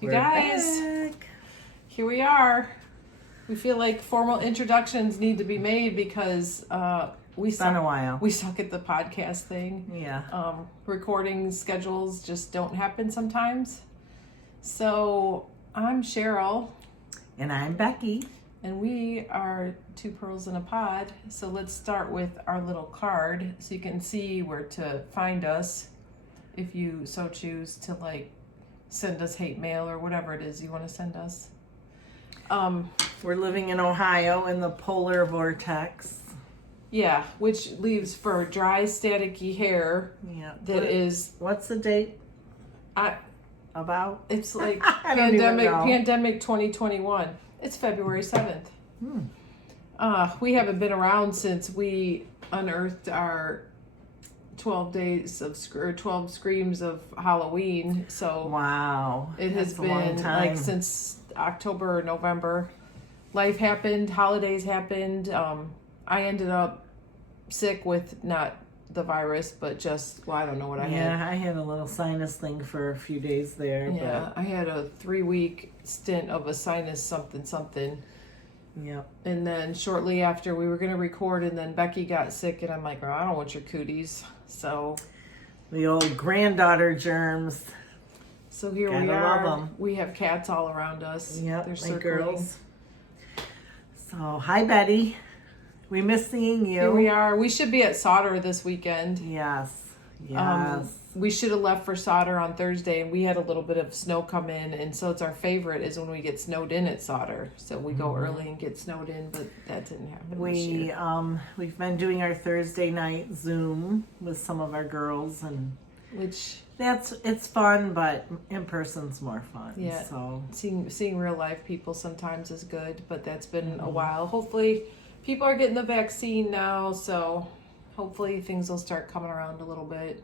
You guys, back. here we are. We feel like formal introductions need to be made because It's been a while. we suck at the podcast thing. Yeah. Recording schedules just don't happen sometimes. So I'm Cheryl. And I'm Becky. And we are two pearls in a pod. So let's start with our little card so you can see where to find us if you so choose to send us hate mail or whatever it is you want to send us. We're living in Ohio in the polar vortex. Yeah, which leaves for dry, staticky hair. Yeah. What's the date? About? It's like I don't even know. pandemic 2021. It's February 7th. We haven't been around since we unearthed our 12 days of 12 screams of Halloween. So wow. It has That's a long been time. since October or November. Life happened, holidays happened. I ended up sick with not the virus, but just, I don't know what I had. Yeah, I had a little sinus thing for a few days there. Yeah, I had a 3-week stint of a sinus something. Yep. And then shortly after we were going to record, and then Becky got sick, and I'm like, oh, I don't want your cooties. So The old granddaughter germs. So here Gotta we love are. 'em. We have cats all around us. Yep, They're my circling. girls. So, hi Betty. We miss seeing you. Here we are. We should be at Solder this weekend. Yes. We should have left for Solder on Thursday, and we had a little bit of snow come in, and so it's our favorite is when we get snowed in at Solder. So we go early and get snowed in, but that didn't happen this year. We've been doing our Thursday night Zoom with some of our girls, and Which it's fun, but in person's more fun. Yeah. So seeing real life people sometimes is good, but that's been a while. Hopefully, people are getting the vaccine now, so hopefully things will start coming around a little bit.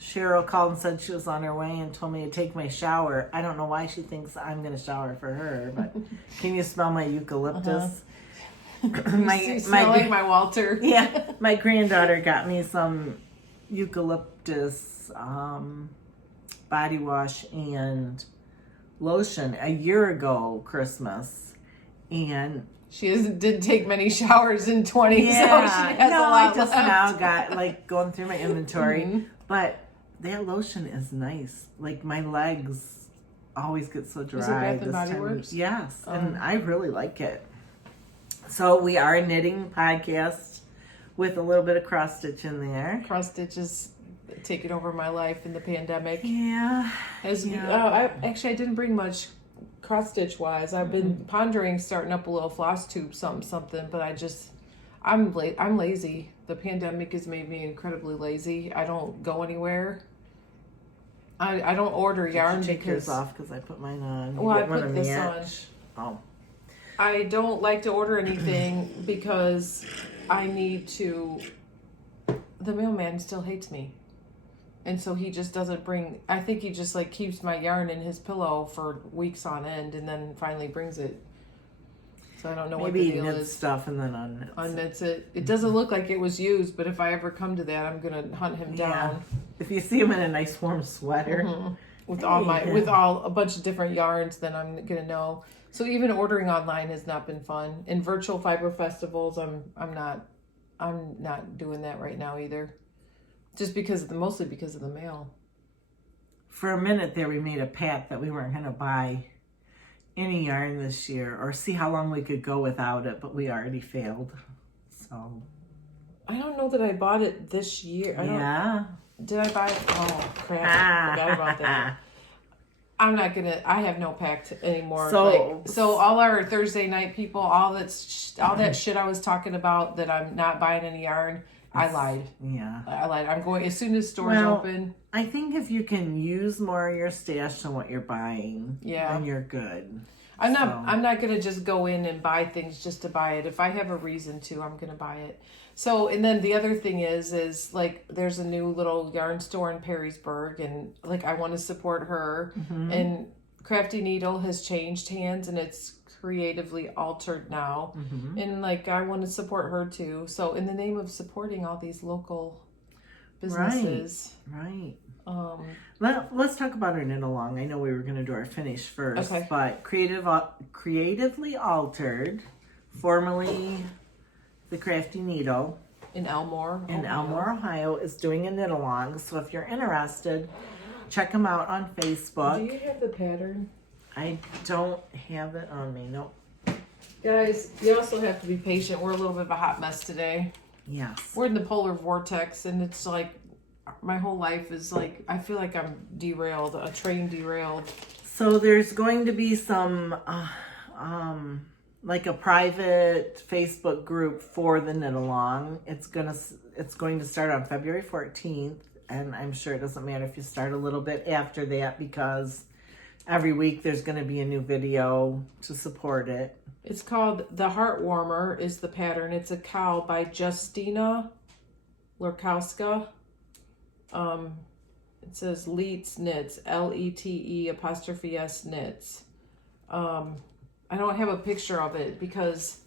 Cheryl called and said she was on her way and told me to take my shower. I don't know why she thinks I'm going to shower for her, but can you smell my eucalyptus? You smell like my Walter. Yeah, my granddaughter got me some eucalyptus body wash and lotion a year ago Christmas, and She didn't take many showers in 20, so she has a lot I just left. now got going through my inventory, but that lotion is nice. Like my legs always get so dry. Is it Bath and this Body time. Works? Yes, and I really like it. So we are a knitting podcast with a little bit of cross stitch in there. Cross stitch is taking over my life in the pandemic. Yeah. I didn't bring much cross stitch wise. I've been pondering starting up a little floss tube something, but I'm lazy. The pandemic has made me incredibly lazy. I don't go anywhere. I don't order yarn Did you take yours because off because I put mine on. Well, I You get one put of this Mitch. on. Oh. I don't like to order anything because I need to. The mailman still hates me, and so he just doesn't bring. I think he just keeps my yarn in his pillow for weeks on end, and then finally brings it. So I don't know what the Maybe deal knit is. stuff and then unknits. Unknits it. It doesn't look like it was used, but if I ever come to that, I'm gonna hunt him down. If you see him in a nice warm sweater. With Hey. a bunch of different yarns, then I'm gonna know. So even ordering online has not been fun. In virtual fiber festivals, I'm not doing that right now either. Just mostly because of the mail. For a minute there, we made a pact that we weren't going to buy any yarn this year or see how long we could go without it, but we already failed. So I don't know that I bought it this year. Did I buy it? Oh crap! I forgot about that. I have no pact anymore. So all our Thursday night people, all that shit I was talking about that I'm not buying any yarn, I lied. Yeah. I lied. I'm going as soon as stores open. I think if you can use more of your stash than what you're buying, then you're good. I'm not gonna just go in and buy things just to buy it. If I have a reason to, I'm gonna buy it. So, and then the other thing is there's a new little yarn store in Perrysburg, and I want to support her. And Crafty Needle has changed hands, and it's creatively altered now. And I want to support her too. So, in the name of supporting all these local businesses. Right. Um, Let's talk about our knit along. I know we were going to do our finish first, Okay. but Creatively Altered, formerly the Crafty Needle in Elmore, in Ohio. Elmore, Ohio, is doing a knit along. So if you're interested, check them out on Facebook. Do you have the pattern? I don't have it on me. Nope. Guys, you also have to be patient. We're a little bit of a hot mess today. Yes. We're in the polar vortex, and it's like my whole life is like, I feel like I'm derailed, a train derailed. So there's going to be some, like a private Facebook group for the knit along. It's going to start on February 14th, and I'm sure it doesn't matter if you start a little bit after that, because every week there's going to be a new video to support it. It's called The Heart Warmer is the pattern. It's a cow by Justina Lurkowska. It says Leets Knits, LETE''S knits. I don't have a picture of it because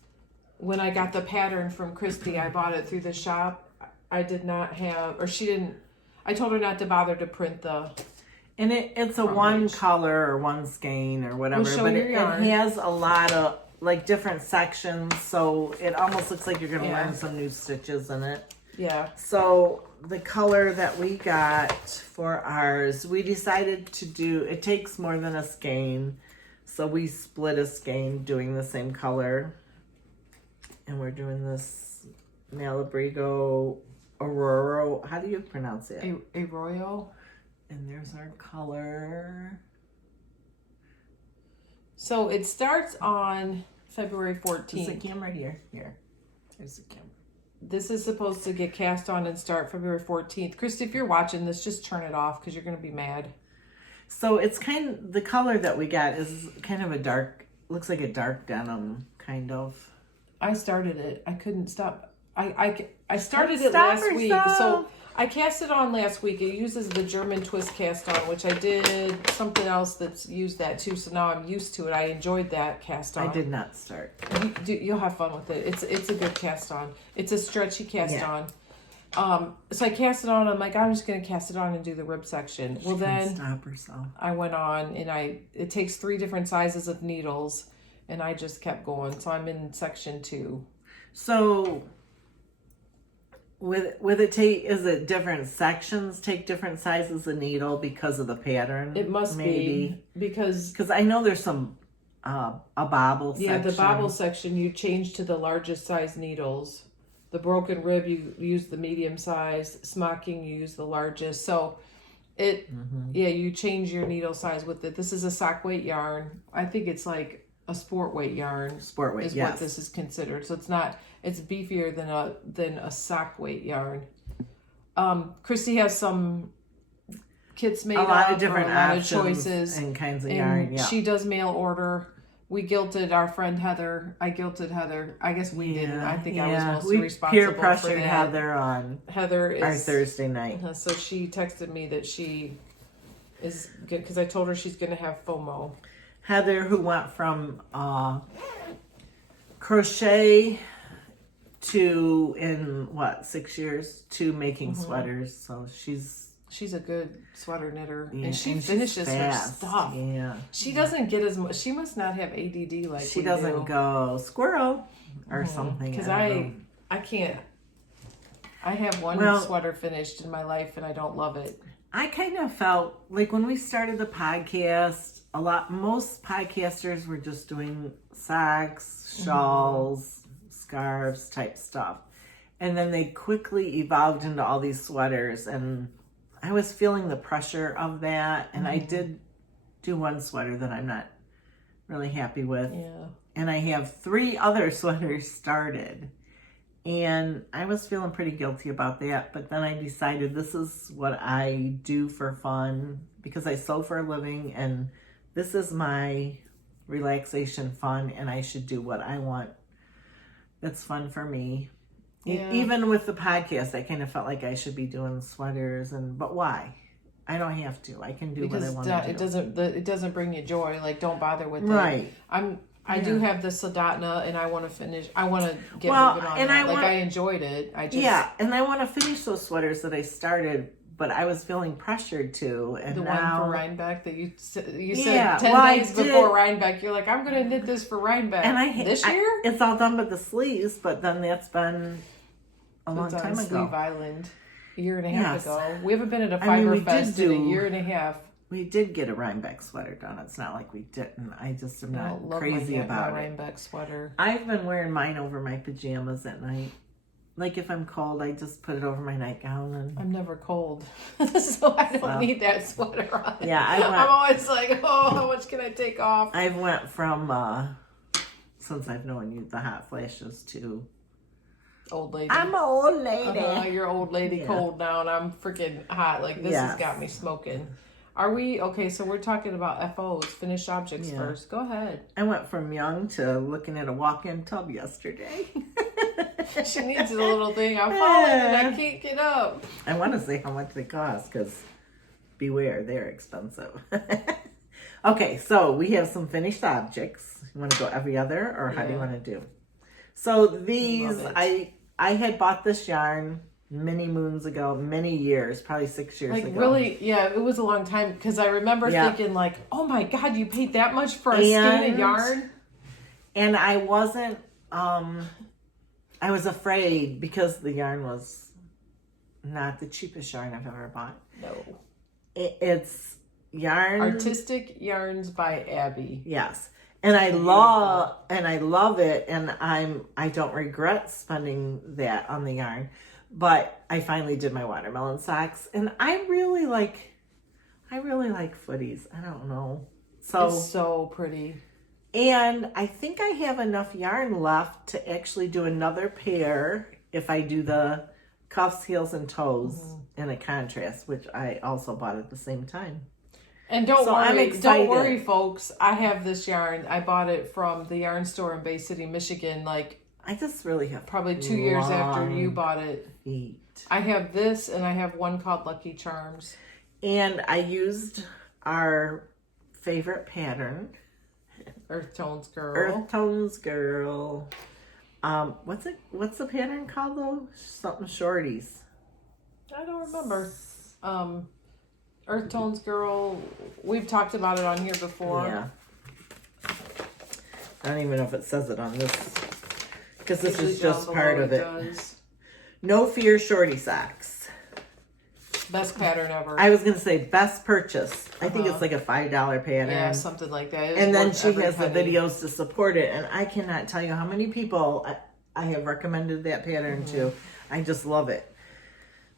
when I got the pattern from Christy, I bought it through the shop. I did not have, or she didn't, I told her not to bother to print the... And it's a one color or one skein or whatever, We'll show but your it yarn. has a lot of like different sections, so it almost looks like you're going to Yeah. learn some new stitches in it. Yeah. So the color that we got for ours, we decided to do, it takes more than a skein, so we split a skein doing the same color, and we're doing this Malabrigo Aurora. How do you pronounce it? Arroyo. And there's our color. So it starts on February There's a 14th. camera here. Here. There's a camera. This is supposed to get cast on and start February 14th. Christy, if you're watching this, just turn it off because you're going to be mad. So it's the color that we got is kind of a dark, looks like a dark denim, kind of. I started it. I couldn't stop. I started Stop it last week. yourself. So I cast it on last week. It uses the German twist cast on, which I did something else that's used that too. So now I'm used to it. I enjoyed that cast on. I did not start. You'll have fun with it. It's a good cast on. It's a stretchy cast on. So I cast it on. I'm like, I'm just gonna cast it on and do the rib section. Well, then Stop herself. I went on and it takes 3 different sizes of needles, and I just kept going. So I'm in section 2. So with it is it different sections take different sizes of needle because of the pattern? It must maybe be because I know there's some a bobble section. yeah, the bobble section you change to the largest size needles. The broken rib you use the medium size. Smocking you use the largest. So it yeah, you change your needle size with it. This is a sock weight yarn. I think it's like a sport weight yarn. Sport weight, is yes. what this is considered. So it's not. It's beefier than a sock weight yarn. Christy has some kits made a lot up, of different or a lot of options choices and kinds of and yarn. Yeah, she does mail order. We guilted our friend Heather. I guilted Heather. I guess we didn't. I think I was mostly responsible peer pressured for that. Heather on Heather is our Thursday night. So she texted me that she is good because I told her she's going to have FOMO. Heather, who went from crochet to in 6 years to making sweaters. So She's a good sweater knitter, yeah, and she and she's finishes her fast. stuff. Yeah, She doesn't get as much. She must not have ADD like she we doesn't do. go squirrel or something. Because I I can't. I have one sweater finished in my life, and I don't love it. I kind of felt like when we started the podcast, most podcasters were just doing socks, shawls, scarves type stuff. And then they quickly evolved into all these sweaters, and I was feeling the pressure of that. And I did do one sweater that I'm not really happy with. Yeah. And I have 3 other sweaters started. And I was feeling pretty guilty about that, but then I decided this is what I do for fun because I sew for a living, and this is my relaxation fun, and I should do what I want that's fun for me. Yeah. Even with the podcast, I kind of felt like I should be doing sweaters, but why? I don't have to. I can do what I want to do. It doesn't bring you joy. Like, don't bother with it. Right. I do have the Sodatna, and I want to finish. I want to get Well, moving on and that. I I enjoyed it. I just and I want to finish those sweaters that I started, but I was feeling pressured to. And the now, one for Rhinebeck that you said Yeah, 10 well, I days did. before Rhinebeck. You're like, I'm going to knit this for Rhinebeck. And this year. it's all done with the sleeves, but then that's been a long It's on time Sleeve ago. Island a year and a half Yes. ago. We haven't been at a I mean, Fiber we did Fest in a do- year and a half. We did get a Rhinebeck sweater done. It's not like we didn't. I just am I not love crazy my about it. Rhinebeck sweater. I've been wearing mine over my pajamas at night. Like if I'm cold, I just put it over my nightgown and I'm never cold, so I don't So. need that sweater on. Yeah, I'm always like, oh, how much can I take off? I've went from since I've known you, the hot flashes to Old lady. I'm an old lady. You're old lady Yeah. cold now, and I'm freaking hot. Like this has Yes. got me smoking. Are we okay? So we're talking about FOs, finished objects Yeah. first. Go ahead. I went from young to looking at a walk-in tub yesterday. She needs a little thing. I'm falling and I can't get up. I want to say how much they cost because beware, they're expensive. Okay, so we have some finished objects. You want to go every other, or how do you Yeah. want to do? So these, Love it. I had bought this yarn many moons ago, many years, probably 6 years Like ago. really, yeah, it was a long time because I remember Yeah. thinking like, oh my god, you paid that much for a skein of And- yarn? And I wasn't, I was afraid because the yarn was not the cheapest yarn I've ever bought. No. It's yarn. Artistic Yarns by Abby. Yes. And I love it, and I don't regret spending that on the yarn. But I finally did my watermelon socks, and I really like footies. I don't know. So It's so pretty. and I think I have enough yarn left to actually do another pair if I do the cuffs, heels, and toes in a contrast, which I also bought at the same time. And don't So I'm worry, excited. don't worry, folks. I have this yarn. I bought it from the yarn store in Bay City, Michigan, like I just really have probably 2 years after long you bought it. feet. I have this, and I have one called Lucky Charms. And I used our favorite pattern, Earth Tones Girl. Earth Tones Girl. What's the pattern called though? Something shorties. I don't remember. Earth Tones Girl. We've talked about it on here before. Yeah. I don't even know if it says it on this, because this Usually is just down part below of it. does. No Fear shorty socks. Best pattern ever. I was gonna say best purchase. I think Uh-huh. it's like a $5 pattern. Yeah, something like that. It was And then worth she every has the penny. videos to support it, and I cannot tell you how many people I have recommended that pattern to. I just love it.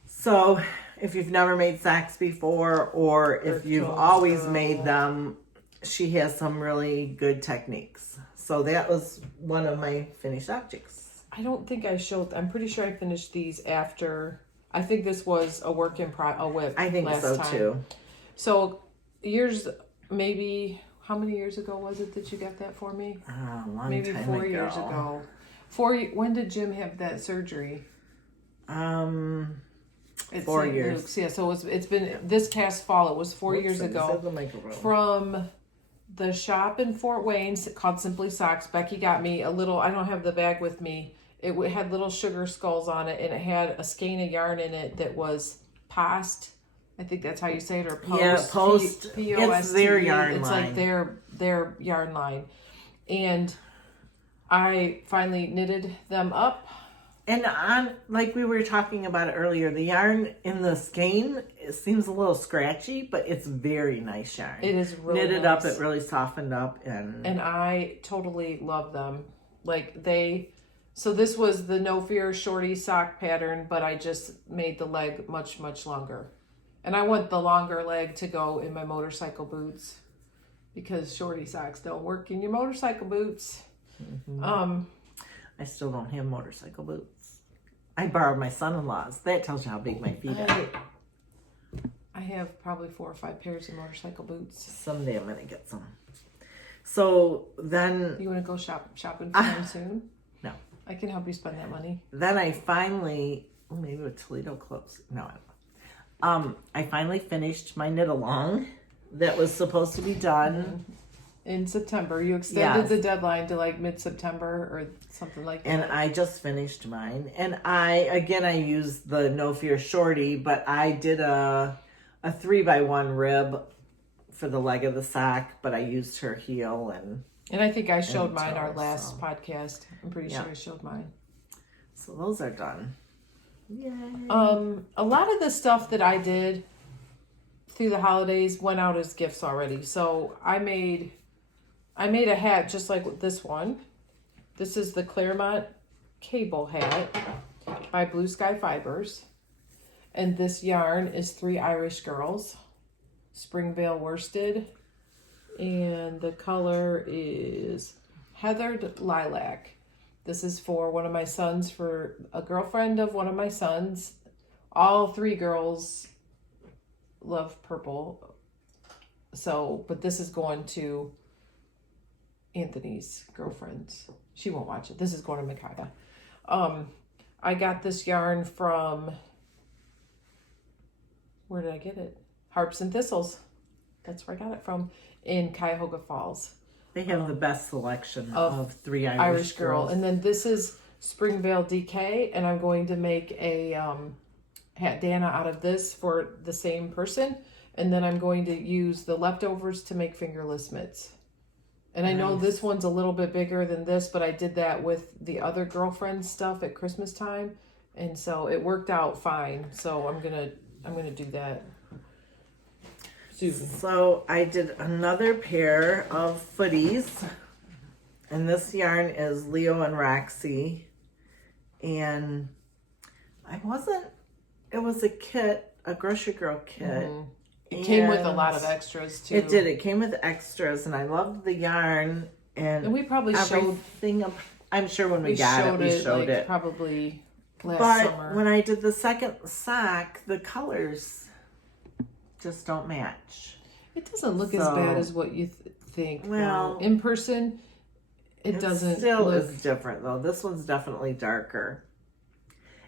So if you've never made socks before, or if Earth you've Tones always Girl. made them, she has some really good techniques. So that was one of my finished objects. I don't think I showed. I'm pretty sure I finished these after. I think this was a work in a whip. I think last so time. too. So years, maybe how many years ago was it that you got that for me? A long Maybe time 4 years ago. When did Jim have that surgery? At 4 St. years. Luke's. Yeah, so it's been this past fall. It was 4 years Whoops, I just ago. had the microphone. From the shop in Fort Wayne called Simply Socks. Becky got me a little. I don't have the bag with me. It had little sugar skulls on it, and it had a skein of yarn in it that was post. I think that's how you say it, or post. Yeah, post. P-O-S-T. It's their yarn It's line. like their yarn line, and I finally knitted them up. And on, like we were talking about earlier, the yarn in the skein, it seems a little scratchy, but it's very nice yarn. It is really knitted nice. up, it really softened up, and I totally love them. Like so this was the No Fear shorty sock pattern, but I just made the leg much, much longer. And I want the longer leg to go in my motorcycle boots because shorty socks don't work in your motorcycle boots. I still don't have motorcycle boots. I borrowed my son-in-law's. That tells you how big my feet are. I have probably 4 or 5 pairs of motorcycle boots. Someday I'm gonna get some. So then, You want to go shopping for them soon? no. I can help you spend that money. Then I finally, maybe with Toledo clothes. No, I don't know. I finally finished my knit along that was supposed to be done in September. You extended Yes. the deadline to like mid-September or something like that. And I just finished mine. And I used the No Fear Shorty, but I did a 3x1 rib for the leg of the sock, but I used her heel And I think I showed and mine our toe, last so. podcast. I'm pretty Yeah. sure I showed mine. So those are done. Yay. A lot of the stuff that I did through the holidays went out as gifts already. So I made a hat just like this one. This is the Claremont cable hat by Blue Sky Fibers. And this yarn is 3 Irish Girls, Springvale worsted. And the color is Heathered Lilac. This is for one of my sons, for a girlfriend of one of my sons. All 3 girls love purple. So, but this is going to Anthony's girlfriends. She won't watch it. This is going to Micaiah. I got this yarn from, where did I get it? Harps and Thistles. That's where I got it from, in Cuyahoga Falls. They have the best selection of 3 Irish Girl. girls. And then this is Springvale DK, and I'm going to make a hat Dana out of this for the same person. And then I'm going to use the leftovers to make fingerless mitts. And I know this one's a little bit bigger than this, but I did that with the other girlfriend stuff at Christmas time, and so it worked out fine. So I'm gonna do that soon. So I did another pair of footies, and this yarn is Leo and Roxy, and it was a kit, a Grocery Girl kit. Mm-hmm. It came with a lot of extras too. It did. It came with extras, and I loved the yarn and we probably showed. everything. I'm sure when we got it, we showed it. Probably last But summer. when I did the second sock, the colors just don't match. It doesn't look as bad as what you think. Well, in person, it doesn't still look. is different though. This one's definitely darker.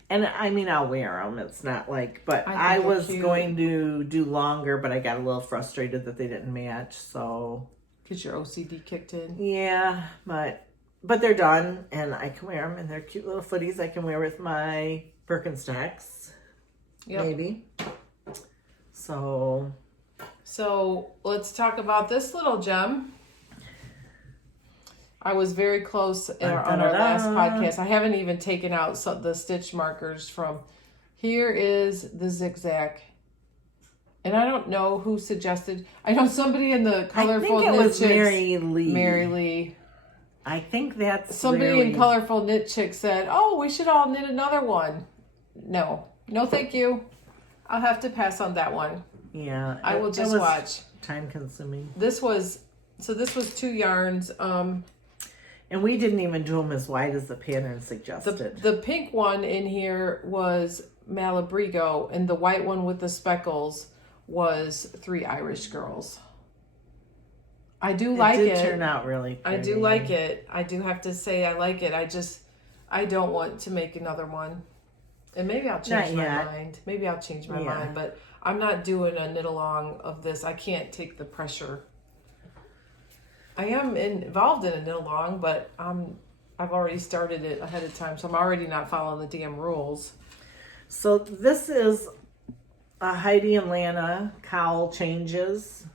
And I mean, I'll wear them. It's not like, but I think they're was cute. going to do longer, but I got a little frustrated that they didn't match. So Because your OCD kicked in. yeah, but they're done, and I can wear them, and they're cute little footies I can wear with my Birkenstocks, Yep. maybe. So let's talk about this little gem. I was very close on our last podcast. I haven't even taken out the stitch markers from. Here is the zigzag. And I don't know who suggested. I know somebody in the colorful I think it knit was chicks. Mary Lee. Mary Lee. I think that's Somebody Mary. in colorful knit chick said, "Oh, we should all knit another one." No, thank you. I'll have to pass on that one. Yeah, I will it just was watch. Time consuming. This was 2 yarns. And we didn't even do them as wide as the pattern suggested. The pink one in here was Malabrigo, and the white one with the speckles was 3 Irish Girls. I do like it. It did turn out really pretty. I do like it. I do have to say I like it. I don't want to make another one. And maybe I'll change my mind. Maybe I'll change my mind, but I'm not doing a knit along of this. I can't take the pressure. I am involved in a knit along, but I've already started it ahead of time, so I'm already not following the damn rules. So this is a Heidi and Lana cowl changes.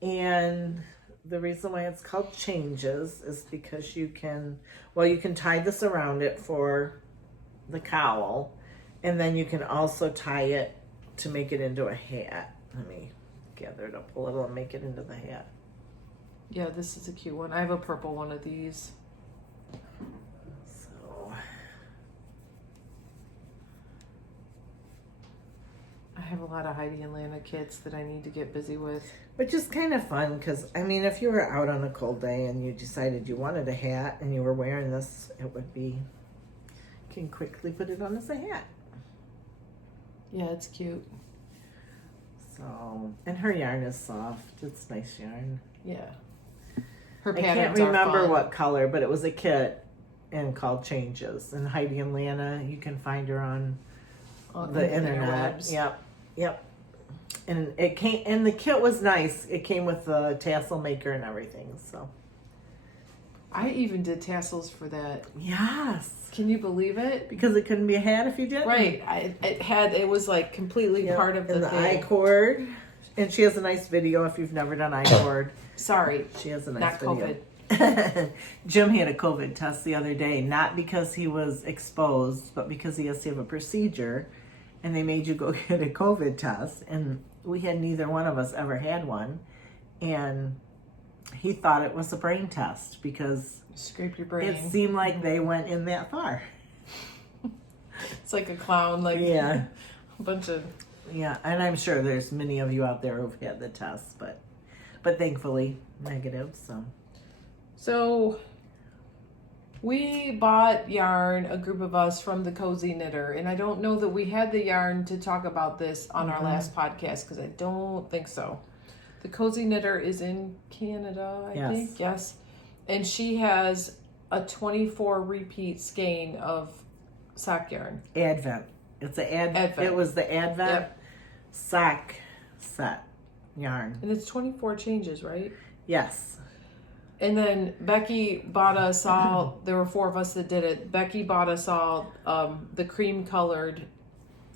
And the reason why it's called changes is because you can tie this around it for the cowl, and then you can also tie it to make it into a hat. Let me gather it up a little and make it into the hat. Yeah, this is a cute one. I have a purple one of these. So I have a lot of Heidi and Lana kits that I need to get busy with. which is kind of fun because, I mean, if you were out on a cold day and you decided you wanted a hat and you were wearing this, it would be, you can quickly put it on as a hat. Yeah, it's cute. So, and her yarn is soft. It's nice yarn. Yeah. Her I can't patterns are remember fun. what color, but it was a kit and called Changes. And Heidi and Lana, you can find her on the internet. interwebs. Yep. And it came, and the kit was nice. It came with the tassel maker and everything. So I even did tassels for that. yes, Can you believe it? because it couldn't be a hat if you didn't. Right. It was like completely part of and the thing. I-cord. And she has a nice video if you've never done I-cord. Sorry. She has a nice Not video. COVID. Jim had a COVID test the other day, not because he was exposed, but because he has to have a procedure, and they made you go get a COVID test, and we had neither one of us ever had one, and he thought it was a brain test because Scrape your brain. it seemed like they went in that far. It's like a clown, like Yeah. a bunch of. Yeah, and I'm sure there's many of you out there who've had the test, but thankfully negative. So we bought yarn, a group of us, from the Cozy Knitter, and I don't know that we had the yarn to talk about this on our last podcast because I don't think so. The Cozy Knitter is in Canada, I think. Yes. And she has a 24 repeat skein of sock yarn. Advent. It's an Advent. It was the Advent sock set yarn. And it's 24 changes, right? Yes. And then Becky bought us all, there were 4 of us that did it. Becky bought us all the cream colored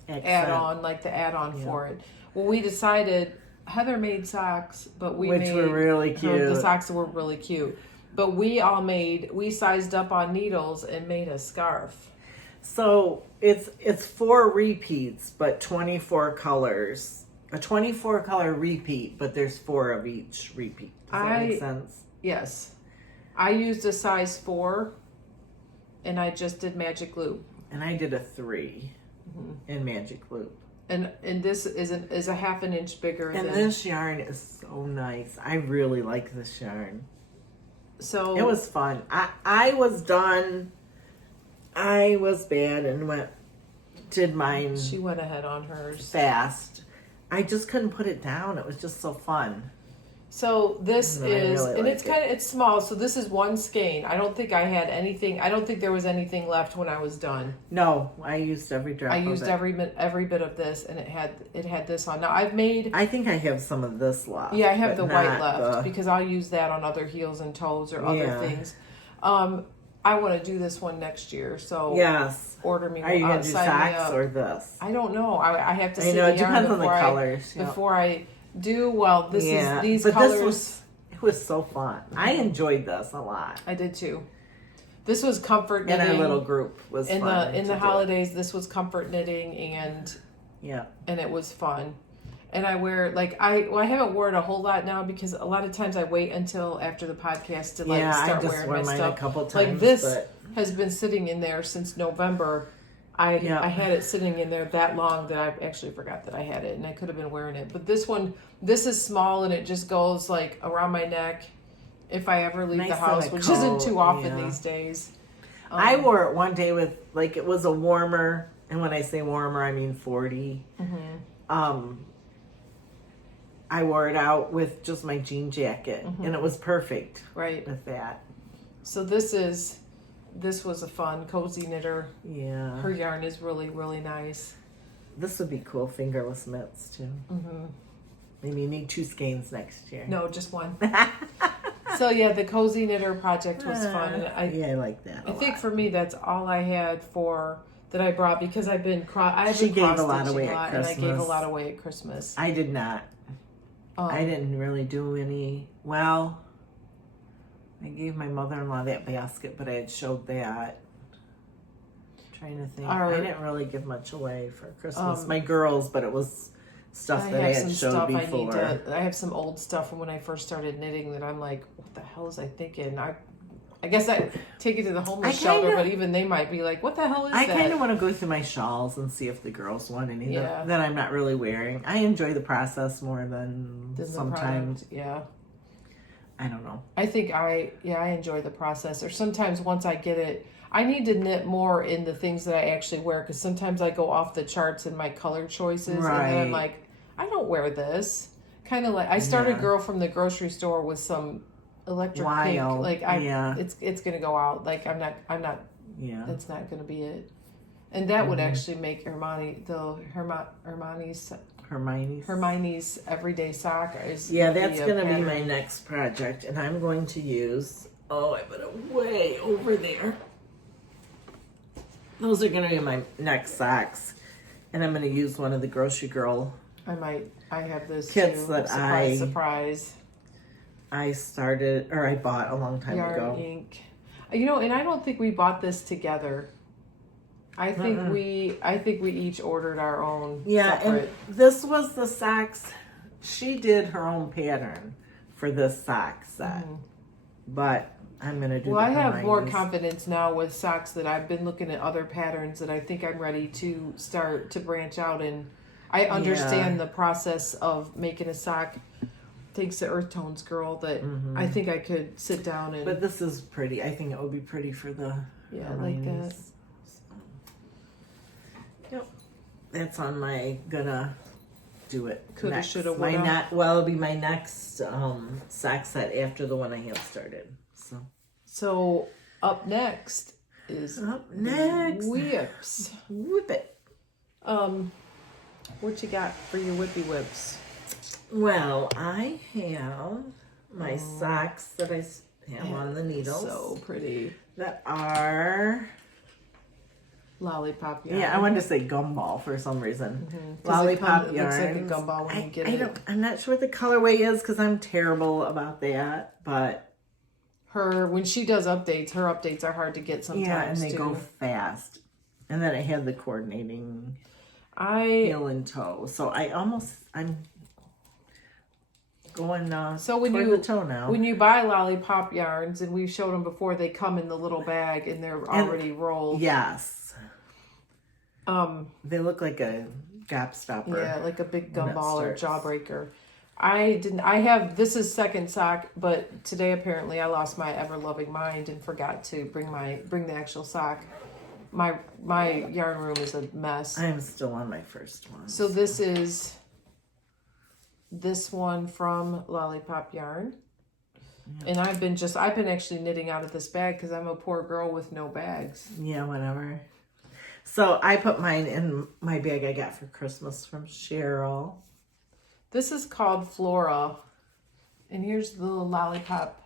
add-on, like the add-on for it. Well, we decided, Heather made socks, but we Which were really cute. The socks were really cute. But we sized up on needles and made a scarf. So it's 4 repeats, but 24 colors. A 24 color repeat, but there's 4 of each repeat. Does that make sense? Yes. I used a size 4, and I just did magic loop. And I did a 3 in magic loop. And this is a half an inch bigger. And this yarn is so nice. I really like this yarn. So it was fun. I was done. I was bad and did mine. She went ahead on hers fast. I just couldn't put it down. It was just so fun. So this is, really and like it's small. So this is 1 skein. I don't think I had anything. I don't think there was anything left when I was done. No, I used every drop. I used every bit of this, and it had this on. Now I've made. I think I have some of this left. Yeah, I have the white left because I'll use that on other heels and toes or other things. I want to do this one next year, so yes. Order me. Are you gonna do socks or this? I don't know. I have to see. It depends on the colors. Before I do, well, these but colors. It was so fun. I enjoyed this a lot. I did too. This was comfort knitting. And our little group was fun. In the holidays, this was comfort knitting and it was fun. And I wear I haven't worn it a whole lot now because a lot of times I wait until after the podcast to start wearing my stuff. A couple times, like this has been sitting in there since November. I had it sitting in there that long that I actually forgot that I had it and I could have been wearing it. But this is small and it just goes like around my neck if I ever leave the house, which isn't too often these days. I wore it one day with it was a warmer, and when I say warmer I mean 40. I wore it out with just my jean jacket, and it was perfect. Right. With that. So this was a fun cozy knitter. Yeah. Her yarn is really, really nice. This would be cool, fingerless mitts too. Maybe you need 2 skeins next year. No, just 1. So yeah, the cozy knitter project was fun. And I like that. I think for me that's all I had that I brought because I've been She gave a lot away at Christmas. And I gave a lot away at Christmas. I did not. I didn't really do any. Well, I gave my mother-in-law that basket, but I had showed that. I'm trying to think. I didn't really give much away for Christmas. My girls, but it was stuff that I had showed before. I have some old stuff from when I first started knitting that I'm like, what the hell was I thinking? I guess I take it to the homeless shelter, but even they might be like, what the hell is that? I kind of want to go through my shawls and see if the girls want any that I'm not really wearing. I enjoy the process more than sometimes. I don't know. I think I enjoy the process. Or sometimes once I get it, I need to knit more in the things that I actually wear because sometimes I go off the charts in my color choices. Right. And then I'm like, I don't wear this. Kind of like, I started Girl from the grocery store with some electric pink. Like it's gonna go out. Like I'm not that's not gonna be it. And that would actually make Hermione's Hermione's everyday sock is that's a going to be my pattern. next project. And I'm going to use, I put it way over there. Those are going to be my next socks. And I'm going to use one of the Grocery Girl I have this kits too. that Surprise. I bought a long time Yarn ago. ink. And I don't think we bought this together. I think we each ordered our own. Yeah, separate. and this was the socks. She did her own pattern for this sock set. But I'm going to do I have more Hermione's. confidence now with socks that I've been looking at other patterns that I think I'm ready to start to branch out in. I understand the process of making a sock. Takes the earth tones girl that I think I could sit down and. But this is pretty. I think it would be pretty for the. Yeah, I like that. Yep, that's on my gonna do it. Coulda, next. shoulda, My woulda. it'll be my next sock set after the one I have started. So up next is whips. Whip it. What you got for your whippy whips? Well, I have my socks that I have on the needles. So pretty. That are. Lollipop yarn. Yeah, I wanted to say gumball for some reason. Lollipop Lollipop yarn. yarn. Looks like a gumball when you get it. I'm not sure what the colorway is because I'm terrible about that. But when she does updates, her updates are hard to get sometimes. yeah, and they too. go fast. And then I had the coordinating heel and toe. So I'm going so when toward you the toe now. when you buy lollipop yarns, and we've showed them before, they come in the little bag and they're already rolled. Yes. They look like a gap stopper. Yeah, like a big gumball or jawbreaker. I have, this is second sock, but today apparently I lost my ever loving mind and forgot to bring the actual sock. My yarn room is a mess. I am still on my first one. So this is this one from Lollipop Yarn. And I've been actually knitting out of this bag because I'm a poor girl with no bags. Yeah, whatever. So I put mine in my bag I got for Christmas from Cheryl. This is called Flora. And here's the little lollipop.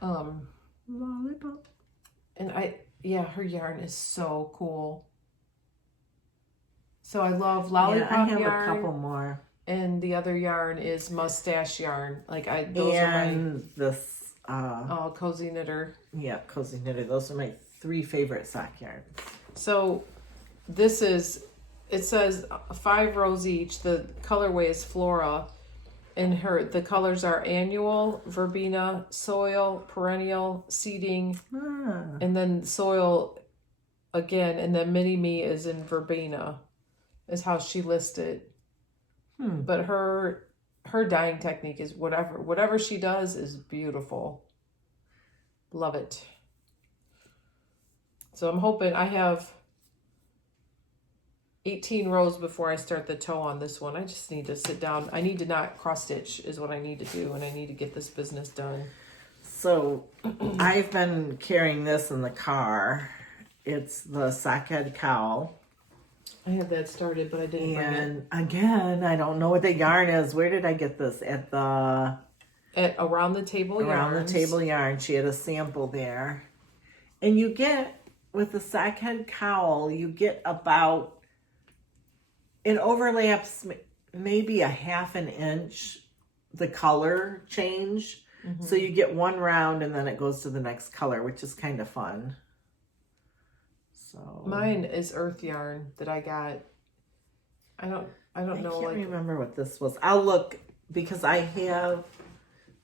Lollipop. And her yarn is so cool. So I love lollipop yarn. I have a couple more. And the other yarn is mustache yarn. This Cozy Knitter. Yeah, Cozy Knitter. Those are my 3 favorite sock yarns. So it says 5 rows each. The colorway is Flora. And the colors are annual, verbena, soil, perennial, seeding, and then soil again, and then mini me is in verbena, is how she listed. But her dyeing technique is whatever she does is beautiful. Love it. So I'm hoping I have 18 rows before I start the toe on this one. I just need to sit down. I need to not cross stitch is what I need to do, and I need to get this business done. So I've been carrying this in the car. It's the sockhead cowl. I had that started, but I didn't bring it. And again, I don't know what the yarn is. Where did I get this? At Around the Table Yarns. Around the Table Yarn. She had a sample there. And you get, with the sockhead cowl, you get about, it overlaps maybe a 1/2 inch, the color change. So you get one round and then it goes to the next color, which is kind of fun. So mine is earth yarn that I got. I don't know. I can't remember what this was. I'll look because I have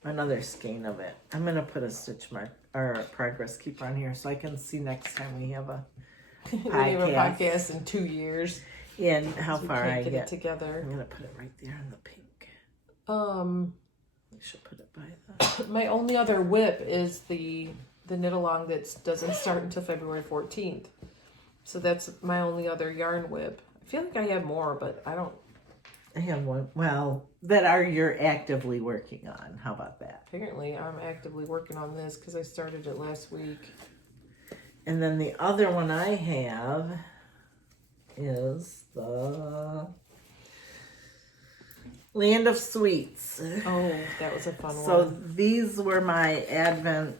another skein of it. I'm gonna put a stitch mark or a progress keeper on here so I can see next time we have a podcast in 2 years. Yeah, and how far I get get it together. I'm gonna put it right there in the pink. I should put it by the. My only other whip is the knit along that doesn't start until February 14th. So that's my only other yarn whip. I feel like I have more, but I don't. I have one. Well, you're actively working on. How about that? Apparently, I'm actively working on this because I started it last week. And then the other one I have is Land of Sweets. Oh, that was a fun So one. these were my Advent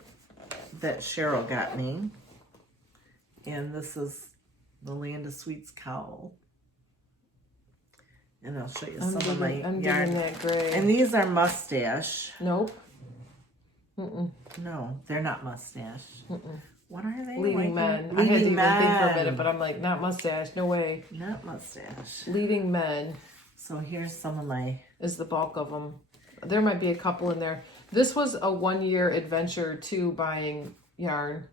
that Cheryl got me. And this is the Land of Sweets cowl. And I'll show you some of my I'm yarn. digging that gray. And these are mustache. Nope. Mm-mm. No, they're not mustache. Mm-mm. What are they? Leading men. I Leading had to even men. think for a minute, but I'm like, not mustache. No way. Not mustache. Leading men So here's some of my... is the bulk of them. There might be a couple in there. This was a 1-year adventure to buying yarn.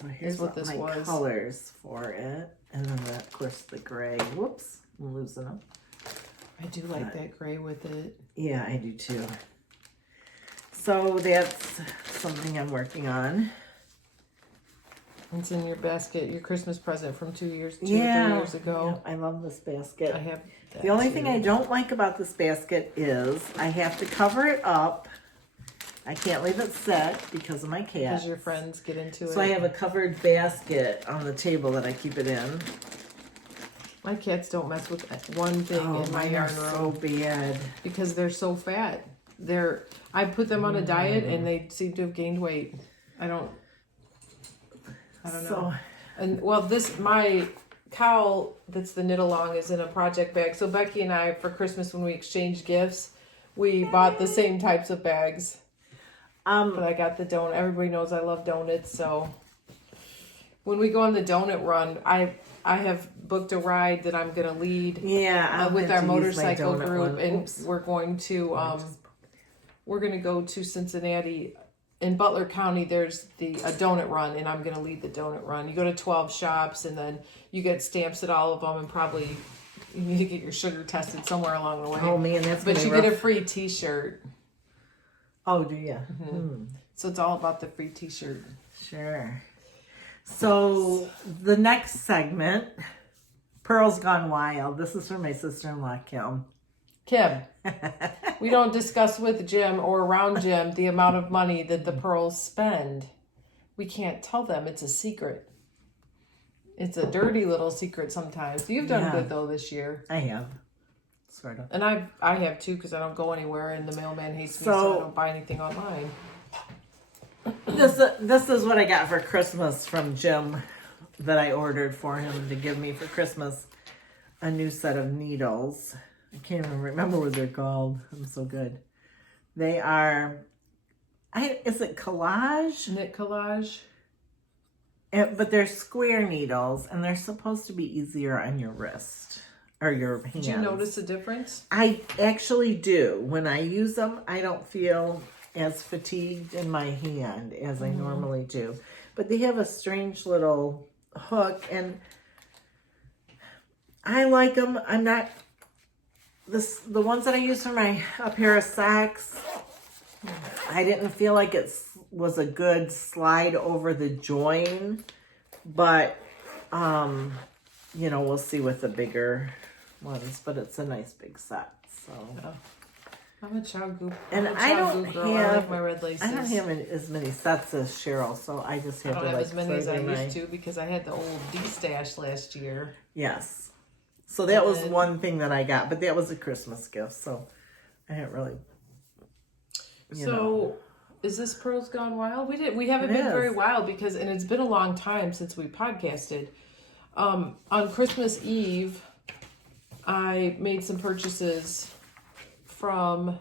So here's what this my was. colors for it. And then, of course, the gray. Whoops. I'm losing them. I do like that gray with it. Yeah, I do too. So that's something I'm working on. It's in your basket, your Christmas present from 2 or 3 Yeah. years ago. Yeah, I love this basket. I have that The only too. thing I don't like about this basket is I have to cover it up. I can't leave it set because of my cat. Because your friends get into it. So I have a covered basket on the table that I keep it in. My cats don't mess with one thing in my mine are yarn so room bad. because they're so fat. I put them on a diet and they seem to have gained weight. I don't know. So, And well, my cowl that's the knit along is in a project bag. So Becky and I, for Christmas when we exchanged gifts, we bought the same types of bags. But I got the donut. Everybody knows I love donuts, so when we go on the donut run, I have booked a ride that I'm gonna lead yeah, with our motorcycle group, and Oops. we're going to go to Cincinnati. In Butler County, there's a donut run, and I'm gonna lead the donut run. You go to 12 shops, and then you get stamps at all of them, and probably you need to get your sugar tested somewhere along the way. Oh man, that's But gonna you be get a rough. free T-shirt, Oh, do you? so it's all about the free T-shirt. Sure. So the next segment, Pearl's Gone Wild. This is from my sister-in-law, Kim. Kim, we don't discuss with Jim or around Jim the amount of money that the Pearls spend. We can't tell them. It's a secret. It's a dirty little secret sometimes. You've done Yeah. good though this year. I have, sort of. And I have too, because I don't go anywhere and the mailman hates me, so So- I don't buy anything online. This is what I got for Christmas from Jim that I ordered for him to give me for Christmas. A new set of needles. I can't even remember what they're called. I'm so good. They are, is it collage? Knit collage. But they're square needles and they're supposed to be easier on your wrist or your hands. Do you notice a difference? I actually do. When I use them, I don't feel as fatigued in my hand as I normally do. But they have a strange little hook and I like them. I'm not, the ones that I use for a pair of socks, I didn't feel like it was a good slide over the join, but you know, we'll see with the bigger ones, but it's a nice big set. So I'm a chow goop. and I'm a I chow don't goop girl. I like have my red laces. I don't have as many sets as Cheryl, so I just I have don't to have like as many as I throw them in used to because I had the old D-stash last year. Yes. So that was And then- one thing that I got, but that was a Christmas gift, so I didn't really. You know. Is this Pearls Gone Wild? We haven't It been very is. wild because, and it's been a long time since we podcasted. On Christmas Eve, I made some purchases from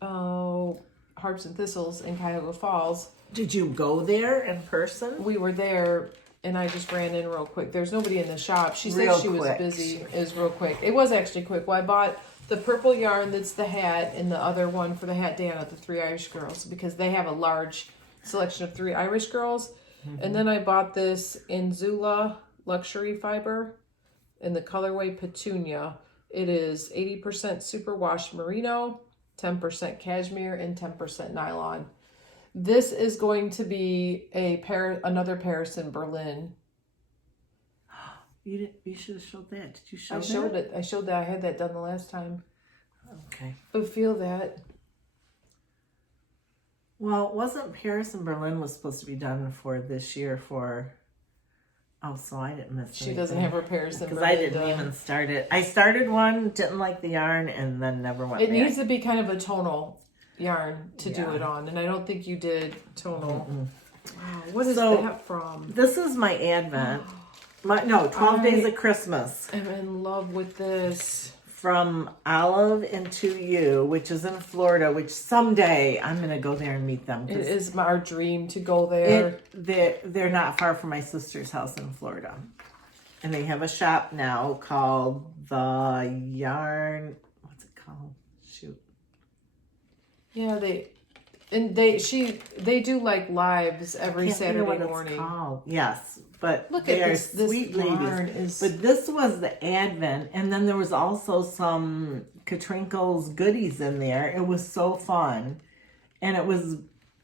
Harps and Thistles in Cuyahoga Falls. Did you go there in person? We were there, and I just ran in real quick. There's nobody in the shop. She said Real she was quick. busy. It was real quick. It was actually quick. Well, I bought the purple yarn that's the hat and the other one for the hat Dana, the 3 Irish girls, because they have a large selection of 3 Irish girls. And then I bought this in Zula luxury fiber in the colorway Petunia. It is 80% superwash merino, 10% cashmere, and 10% nylon. This is going to be another Paris in Berlin. You should have showed that. Did you show I that? showed it. I showed that. I had that done the last time. Okay. But feel that. Well, wasn't Paris and Berlin was supposed to be done for this year for Oh, so I didn't miss She doesn't have her pairs because I didn't even start it. I started one, didn't like the yarn, and then never went It back. needs to be kind of a tonal yarn to do Yeah. it on, and I don't think you did tonal. Mm-mm. Wow, what is that from? This is my Advent. 12 Days of Christmas. I'm in love with this. From Olive into You, which is in Florida, which someday I'm going to go there and meet them. It is our dream to go there. They're not far from my sister's house in Florida. And they have a shop now called The Yarn. What's it called? Shoot. Yeah, they do like lives every Saturday morning. Called. Yes, but look they at are this sweet yarn ladies. But this was the Advent, and then there was also some Katrinkle's goodies in there. It was so fun, and it was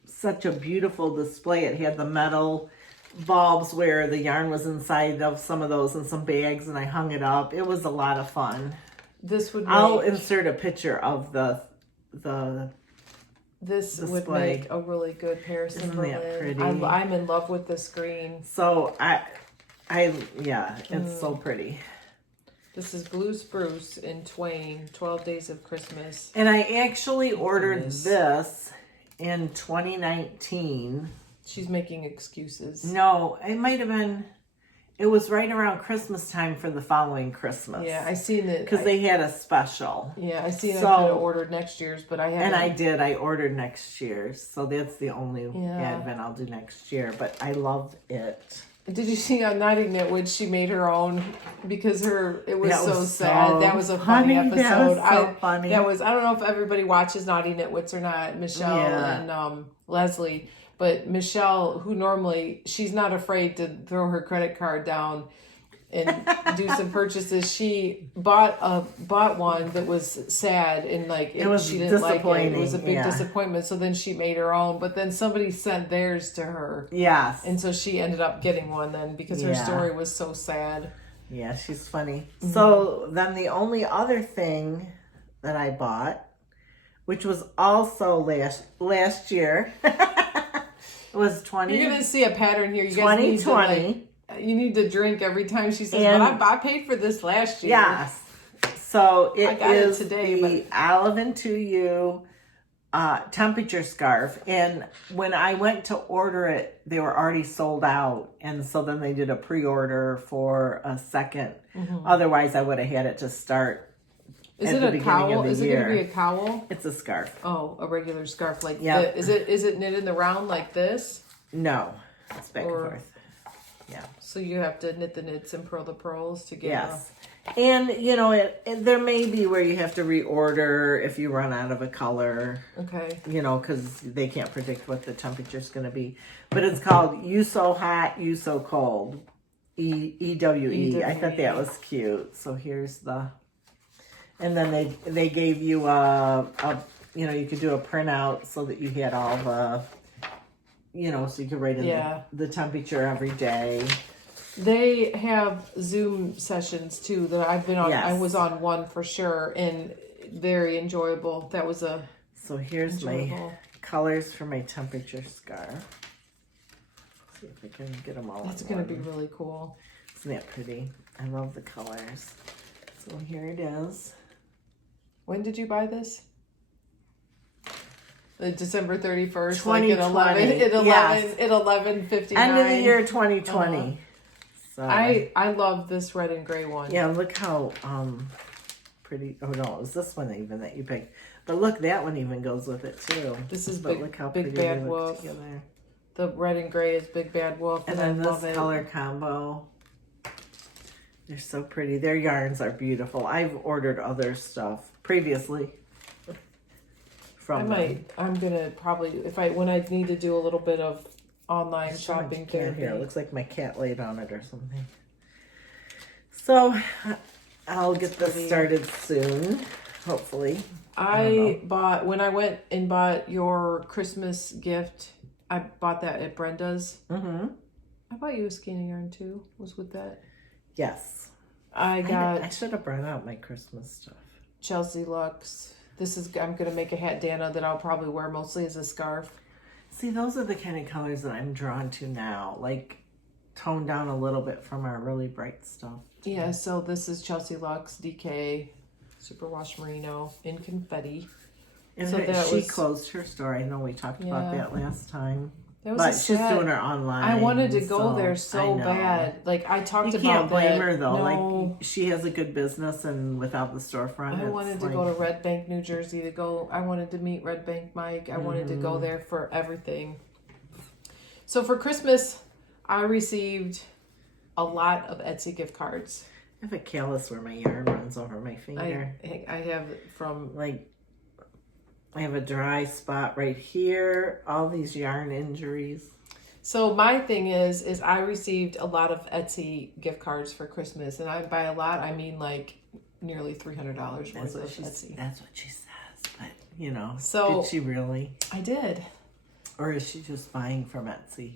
such a beautiful display. It had the metal bulbs where the yarn was inside of some of those in some bags, and I hung it up. It was a lot of fun. I'll insert a picture of the This display. would make a really good Paris and Berlin. Isn't that pretty? I'm in love with this green. So it's so pretty. This is Blue Spruce in Twain, 12 Days of Christmas. And I actually ordered this in 2019. She's making excuses. No, it might have been. It was right around Christmas time for the following Christmas. Yeah, I seen it. Because they had a special. Yeah, I seen it. I could have ordered next year's, but I haven't. And I did. I ordered next year's. So that's the only Advent I'll do next year. But I loved it. Did you see on Naughty Knitwitch, she made her own because it was so sad. So that was a funny episode. That was so funny. I don't know if everybody watches Naughty Knitwits or not, Michelle and Leslie. But Michelle, who normally, she's not afraid to throw her credit card down and do some purchases. She bought one that was sad and she didn't like it. It was a big disappointment. So then she made her own, but then somebody sent theirs to her. Yes. And so she ended up getting one then because her story was so sad. Yeah, she's funny. Mm-hmm. So then the only other thing that I bought, which was also last year, was 20. You're gonna see a pattern here. You guys need to you need to drink every time she says, "But I paid for this last year." Yes. So it is today, the Olive into You temperature scarf, and when I went to order it, they were already sold out, and so then they did a pre-order for a second. Mm-hmm. Otherwise, I would have had it to start. Is it a cowl? Is it going to be a cowl? It's a scarf. Oh, a regular scarf like this. Is it knit in the round like this? No, it's back and forth. Yeah. So you have to knit the knits and purl the pearls to get. Yes. And there may be where you have to reorder if you run out of a color. Okay. Because they can't predict what the temperature is going to be. But it's called You So Hot, You So Cold. EWE. I thought that was cute. So here's the. And then they gave you you could do a printout so that you had all the, so you could write in the temperature every day. They have Zoom sessions too that I've been on. Yes. I was on one for sure and very enjoyable. That was a. So here's my colors for my temperature scarf. Let's see if I can get them all. That's going to be really cool. Isn't that pretty? I love the colors. So here it is. When did you buy this? December 31st, 2020. At 11:59. End of the year 2020. So I love this red and gray one. Yeah, look how pretty. Oh no, it was this one even that you picked. But look, that one even goes with it too. This is look how Big Bad Wolf. Together. The red and gray is Big Bad Wolf, and then this color combo. They're so pretty. Their yarns are beautiful. I've ordered other stuff previously. I'm gonna probably when I need to do a little bit of online shopping therapy. Here, it looks like my cat laid on it or something. So I'll get this started soon, hopefully. I bought when I went and bought your Christmas gift. I bought that at Brenda's. Mm-hmm. I bought you a skein of yarn too. Was with that. Yes. I should have brought out my Christmas stuff. Chelsea Lux. I'm going to make a hat Dana that I'll probably wear mostly as a scarf. See, those are the kind of colors that I'm drawn to now. Like toned down a little bit from our really bright stuff. Yeah, so this is Chelsea Lux DK Superwash Merino in confetti. And So that she was- closed her store. I know we talked about Yeah. that last time. That was But a she's sad- doing her online. I wanted to go there I so know. bad. Like I talked You about can't blame that. her though. No, Like she has a good business, and without the storefront, I it's wanted to like, go to Red Bank, New Jersey to go. I wanted to meet Red Bank Mike. I wanted to go there for everything. So for Christmas, I received a lot of Etsy gift cards. I have a callus where my yarn runs over my finger. I have from Like I have a dry spot right here. All these yarn injuries. So my thing is I received a lot of Etsy gift cards for Christmas, and I by a lot I mean like nearly $300 worth of Etsy. That's what she says. But you know, So- did she really? I did. Or is she just buying from Etsy?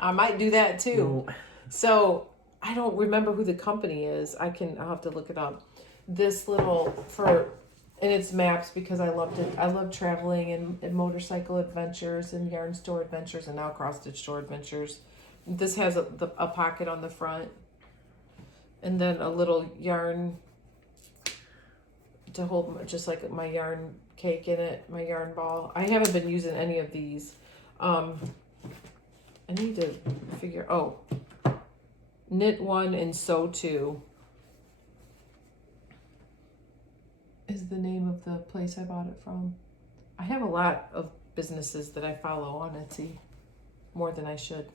I might do that too. No. So I don't remember who the company is. I'll have to look it up. This little and it's maps because I loved it. I love traveling and motorcycle adventures and yarn store adventures and now cross stitch store adventures. This has a pocket on the front and then a little yarn to hold just like my yarn cake in it, my yarn ball. I haven't been using any of these. I need to figure, knit one and sew two is the name of the place I bought it from. I have a lot of businesses that I follow on Etsy, more than I should.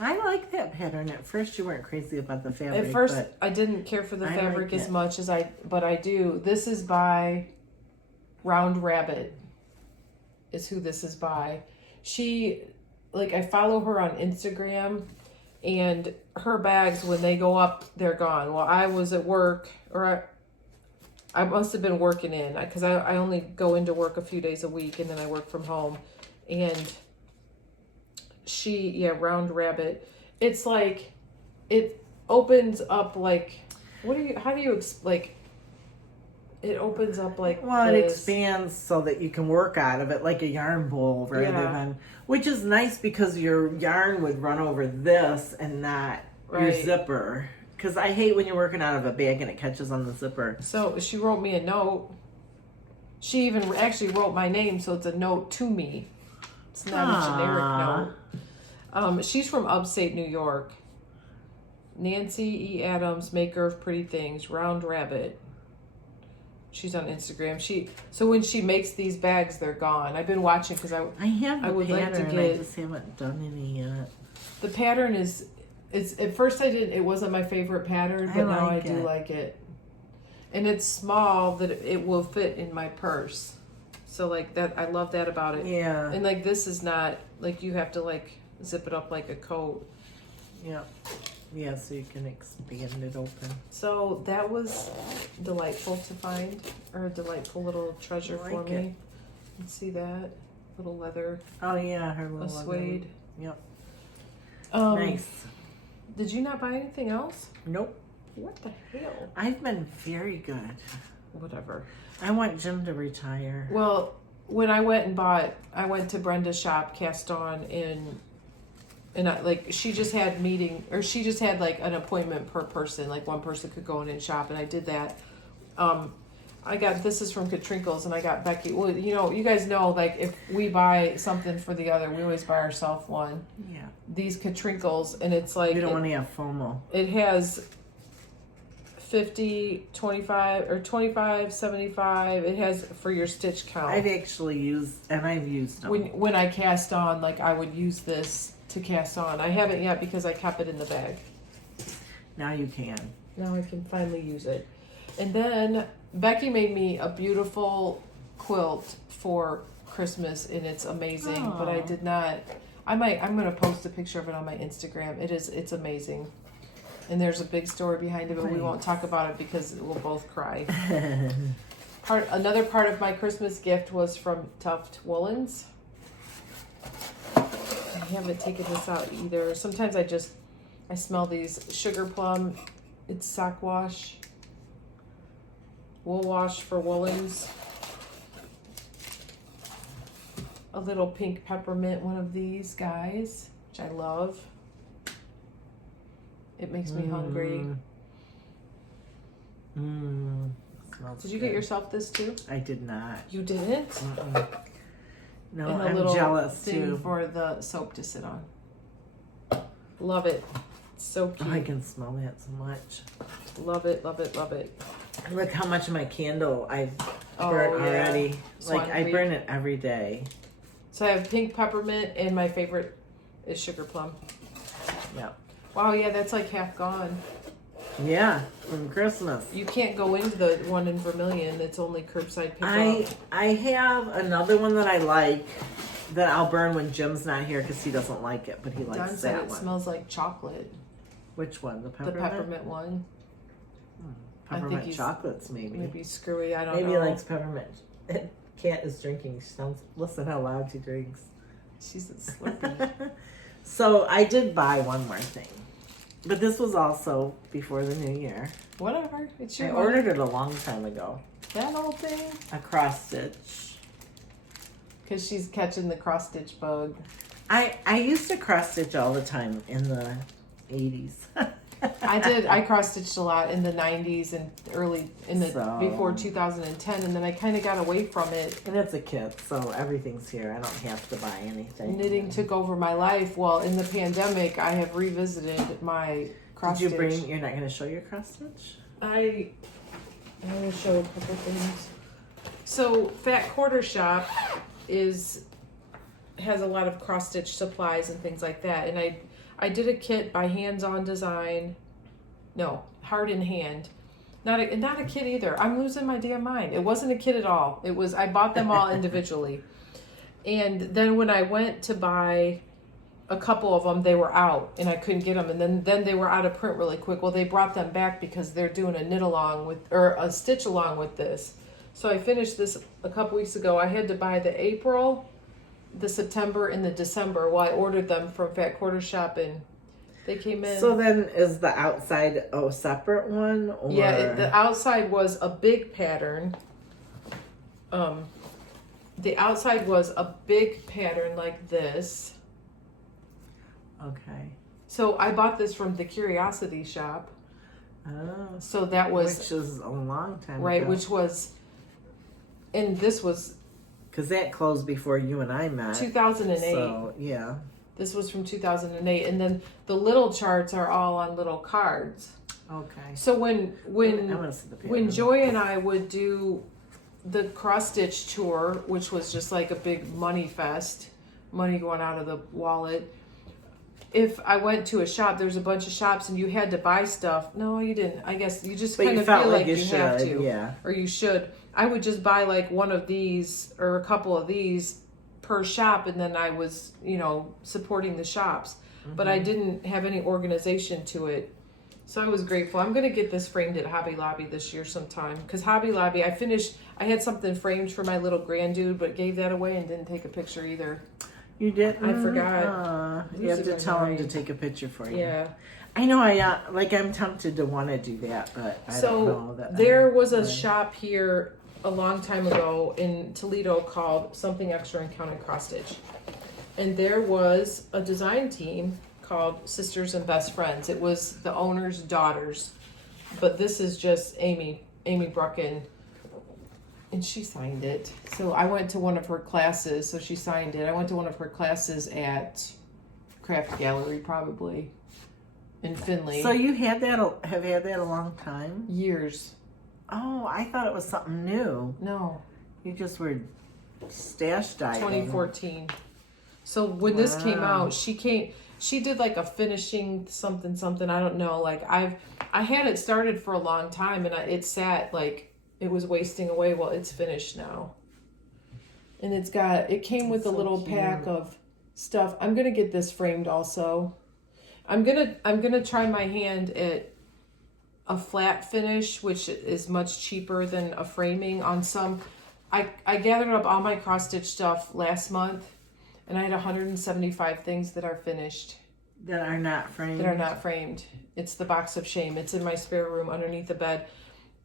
I like that pattern. At first, you weren't crazy about the fabric. At first, but I didn't care for the I fabric like as it. much as but I do. This is by Round Rabbit, is who this is by. I follow her on Instagram, and her bags, when they go up, they're gone. Well, I was at work, or I must have been working in, because I only go into work a few days a week, and then I work from home. And Round Rabbit. It's like, it opens up like, it opens up like well, it this. expands so that you can work out of it like a yarn bowl rather Yeah. than, which is nice because your yarn would run over this and not your Right. zipper. Because I hate when you're working out of a bag and it catches on the zipper. So she wrote me a note. She even actually wrote my name, so it's a note to me. It's not a generic note. She's from upstate New York. Nancy E. Adams, maker of pretty things, Round Rabbit. She's on Instagram. So when she makes these bags, they're gone. I've been watching because I have the I would like to pattern, I get- just haven't done any yet. the pattern is. It's at first it wasn't my favorite pattern, but now I like do it. like it. And it's small that it will fit in my purse. So like that, I love that about it. Yeah. And like this is not like you have to like zip it up like a coat. Yeah. Yeah, so you can expand it open. So that was delightful to find, or a delightful little treasure I for like me. it. Let's see that little leather, Oh yeah, her a little leather. suede. Yep. Nice. Nice. Did you not buy anything else? Nope. What the hell? I've been very good. Whatever. I want Jim to retire. Well, when I went to Brenda's shop, Cast On, she just had like an appointment per person, like one person could go in and shop, and I did that. This is from Katrinkles, and I got Becky. Well, you guys know, like if we buy something for the other, we always buy ourselves one. Yeah. These Katrinkles, and it's like You don't want to have FOMO. it has 50, 25, or 25, 75. It has for your stitch count. I've actually used them. When I cast on, like I would use this to cast on. I haven't yet because I kept it in the bag. Now you can. Now I can finally use it. And then Becky made me a beautiful quilt for Christmas, and it's amazing. But I did not. I'm gonna post a picture of it on my Instagram. It's amazing. And there's a big story behind it, but we won't talk about it because we'll both cry. Another part of my Christmas gift was from Tuft Woolens. I haven't taken this out either. Sometimes I smell these sugar plum. It's sock wash. Wool wash for Woolens. A little pink peppermint one of these guys, which I love. It makes me hungry. Did you get yourself this too? I did not. You didn't? No, And a I'm little jealous thing too. for the soap to sit on. Love it. It's so cute. Oh, I can smell that so much. Love it, love it, love it. Look how much of my candle I've burnt already. Like I burn it every day. So I have pink peppermint, and my favorite is sugar plum. Yeah. Wow, yeah, that's like half gone. Yeah, from Christmas. You can't go into the one in Vermilion. It's only curbside pickup. I have another one that I like that I'll burn when Jim's not here because he doesn't like it, but he likes Don said that it one. smells like chocolate. Which one? The The peppermint? peppermint one. I think Peppermint he's chocolates, maybe. Maybe screwy. I don't know. Maybe he likes peppermint. Cat is drinking. She sounds. Listen how loud she drinks. She's a Slurpee. So I did buy one more thing, but this was also before the new year. Whatever. It's I your ordered it a long time ago. that old thing. A cross stitch. Because she's catching the cross stitch bug. I used to cross stitch all the time in the 80s. I did. I cross stitched a lot in the 90s and before 2010, and then I kind of got away from it. And it's a kit, so everything's here. I don't have to buy anything. Knitting took over my life. Well, in the pandemic, I have revisited my cross stitch. You're not going to show your cross stitch? I'm going to show a couple things. So Fat Quarter Shop has a lot of cross stitch supplies and things like that, and I did a kit by Hands On Design. No, Heart in Hand. Not a kit either. I'm losing my damn mind. It wasn't a kit at all. It was, I bought them all individually. And then when I went to buy a couple of them, they were out and I couldn't get them. And then they were out of print really quick. Well, they brought them back because they're doing a knit along with, or a stitch along with this. So I finished this a couple weeks ago. I had to buy the April, the September, and the December. Well, I ordered them from Fat Quarter Shop and they came in. So then is the outside a separate one? Or? Yeah, the outside was a big pattern. The outside was a big pattern like this. Okay. So I bought this from the Curiosity Shop. Oh. So that was... Which is a long time right, ago. which was... And this was... Because that closed before you and I met. 2008. So, yeah. This was from 2008. And then the little charts are all on little cards. Okay. So I wanna see the when pattern. Joy and I would do the cross stitch tour, which was just like a big money fest, money going out of the wallet. If I went to a shop, there's a bunch of shops and you had to buy stuff. No, you didn't. I guess you just But kind you of felt feel like like you you have should, to, yeah. or you should. I would just buy like one of these or a couple of these per shop, and then I was, supporting the shops. But I didn't have any organization to it. So I was grateful. I'm going to get this framed at Hobby Lobby this year sometime. Because Hobby Lobby, I had something framed for my little granddude, but gave that away and didn't take a picture either. You didn't? I forgot. You have to Losing tell my him to mind. take a picture for you. Yeah. I know, I'm tempted to want to do that, but I don't know that. There was a shop here a long time ago in Toledo called Something Extra and Counting Cross Stitch. And there was a design team called Sisters and Best Friends. It was the owner's daughters. But this is just Amy Brucken. And she signed it. So I went to one of her classes, so she signed it. I went to one of her classes at Craft Gallery, probably, in Findlay. So you have had that a long time? Years. Oh, I thought it was something new. No. You just were stash diving. 2014. So when this came out, she did like a finishing something, I don't know. Like I had it started for a long time and it sat like it was wasting away. Well, it's finished now. And it came with a little pack of stuff. I'm going to get this framed also. I'm going to try my hand at a flat finish, which is much cheaper than a framing on some. I gathered up all my cross stitch stuff last month and I had 175 things that are finished. That are not framed. It's the box of shame. It's in my spare room underneath the bed.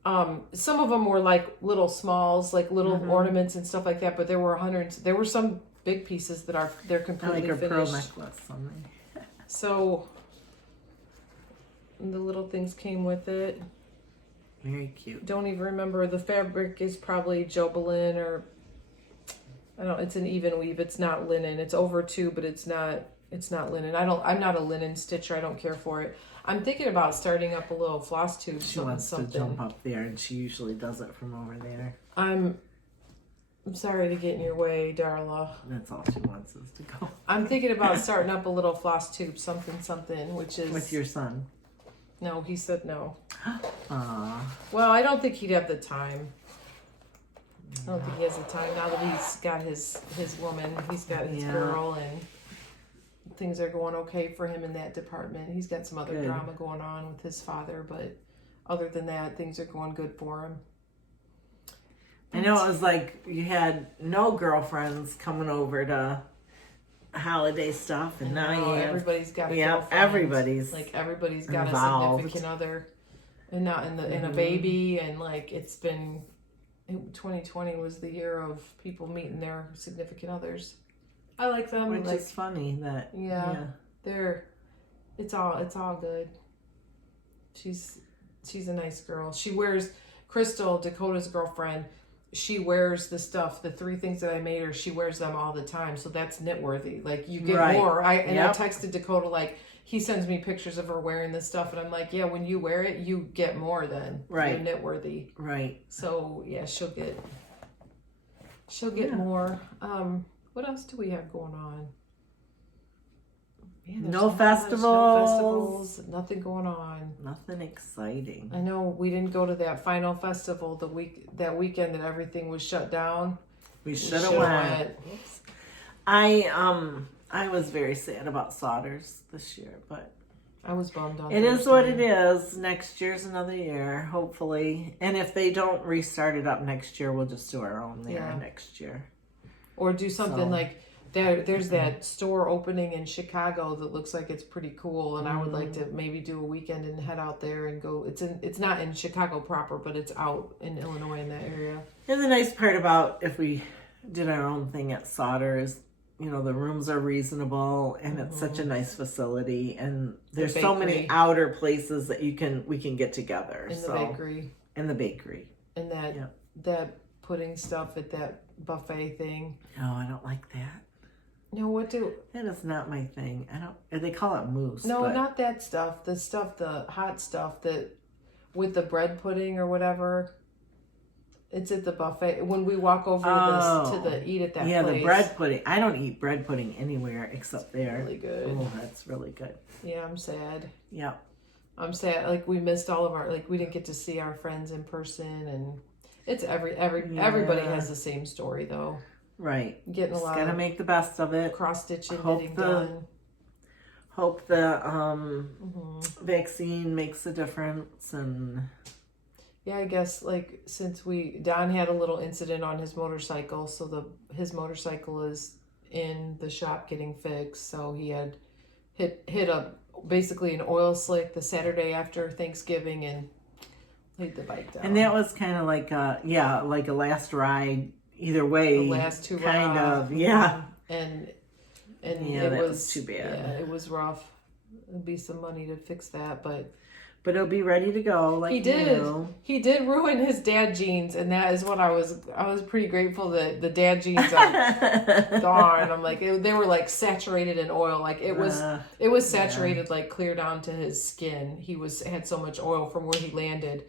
Some of them were like little smalls, like little ornaments and stuff like that, but there were some big pieces they're completely like a finished. pearl necklace. Something. So And the little things came with it. Very cute. Don't even remember. The fabric is probably Jobelin or I don't. It's an even weave. It's not linen. It's over 2, but it's not. It's not linen. I'm not a linen stitcher. I don't care for it. I'm thinking about starting up a little floss tube. She wants to jump up there, and she usually does it from over there. I'm sorry to get in your way, Darla. That's all she wants is to go. I'm thinking about starting up a little floss tube, something, which is With your son. No, he said no. Aww. Well, I don't think he'd have the time. I don't think he has the time now that he's got his woman. He's got his girl, and things are going okay for him in that department. He's got some other drama going on with his father, but other than that, things are going good for him. I know it was like you had no girlfriends coming over to holiday stuff, and now you have, everybody's got a girlfriend. everybody's got involved. a significant other, and not and a baby, and like it's been. 2020 was the year of people meeting their significant others. I like them. Which is funny that they're it's all good. She's a nice girl. She wears Crystal, Dakota's girlfriend. She wears the stuff, the 3 things that I made her. She wears them all the time, so that's knit worthy. Like you get more. I texted Dakota like he sends me pictures of her wearing this stuff, and I'm like, yeah, when you wear it, you get more then. Right. You're knit worthy. Right. So yeah, she'll get more. What else do we have going on? Man, no festivals. No festivals. Nothing going on. Nothing exciting. I know we didn't go to that final festival that weekend that everything was shut down. We should have went. I was very sad about Sodders this year, but I was bummed on it. Is what it is. Next year's another year, hopefully. And if they don't restart it up next year, we'll just do our own there next year. Or do something like there's that store opening in Chicago that looks like it's pretty cool, and I would like to maybe do a weekend and head out there and go. It's not in Chicago proper, but it's out in Illinois in that area. And the nice part about if we did our own thing at Solder is, you know, the rooms are reasonable, and it's such a nice facility, and there's so many outer places that we can get together. In the bakery. In the bakery. And that pudding stuff at that buffet thing. Oh, I don't like that. No, that is not my thing. They call it mousse. No, not that stuff. The hot stuff that with the bread pudding or whatever. It's at the buffet when we walk over to eat at that place. Yeah, the bread pudding. I don't eat bread pudding anywhere except there. Really good. Oh, that's really good. Yeah, I'm sad. Yeah. I'm sad. Like we missed all of we didn't get to see our friends in person, and it's everybody has the same story though. Right. Getting a lot. Gotta make the best of it. Cross stitching, knitting done. Hope the vaccine makes a difference, and yeah, I guess like since Don had a little incident on his motorcycle, so his motorcycle is in the shop getting fixed. So he had hit basically an oil slick the Saturday after Thanksgiving and laid the bike down. And that was kind of like a last ride. Either way, the last two kind of, yeah. And it was too bad. Yeah, it was rough. It'd be some money to fix that, but it'll be ready to go. Like he did. He did ruin his dad jeans, and that is what I was pretty grateful that the dad jeans are gone. I'm like they were like saturated in oil. Like it was saturated like clear down to his skin. He had so much oil from where he landed,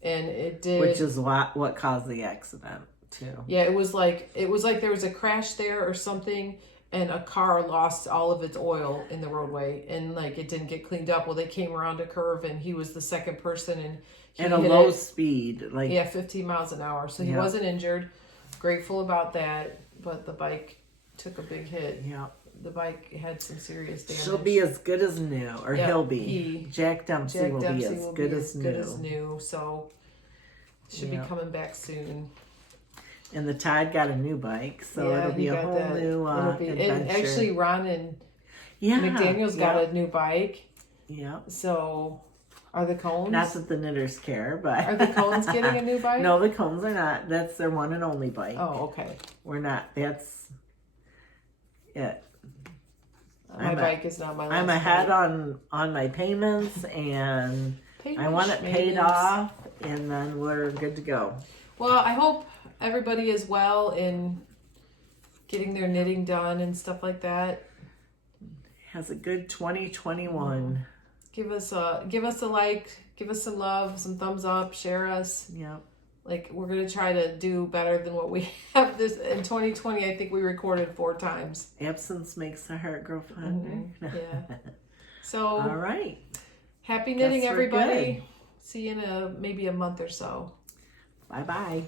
and it did. Which is what caused the accident too. Yeah, it was like there was a crash there or something. And a car lost all of its oil in the roadway, and like it didn't get cleaned up. Well, they came around a curve, and he was the second person, and at a low speed, 15 miles an hour. So he wasn't injured. Grateful about that, but the bike took a big hit. Yeah, the bike had some serious damage. She'll be as good as new, or he'll be. Jack Dempsey will be as good as new. So should be coming back soon. And the Todd got a new bike, so it'll be a whole new adventure. And actually, Ron and McDaniel's got a new bike. Yeah. So, are the Cones? Not that the knitters care, but are the Cones getting a new bike? No, the Cones are not. That's their one and only bike. Oh, okay. We're not. That's it. My bike is not my last I'm ahead bike. on my payments, and I want it paid Maintenance. off, and then we're good to go. Well, I hope everybody is well in getting their knitting done and stuff like that. Has a good 2021. Give us a like, give us some love, some thumbs up, share us. Yep. Like, we're gonna try to do better than what we have this in 2020. I think we recorded 4 times. Absence makes the heart grow fonder. Yeah. So All right. happy knitting, Guess we're everybody. good. See you in maybe a month or so. Bye-bye.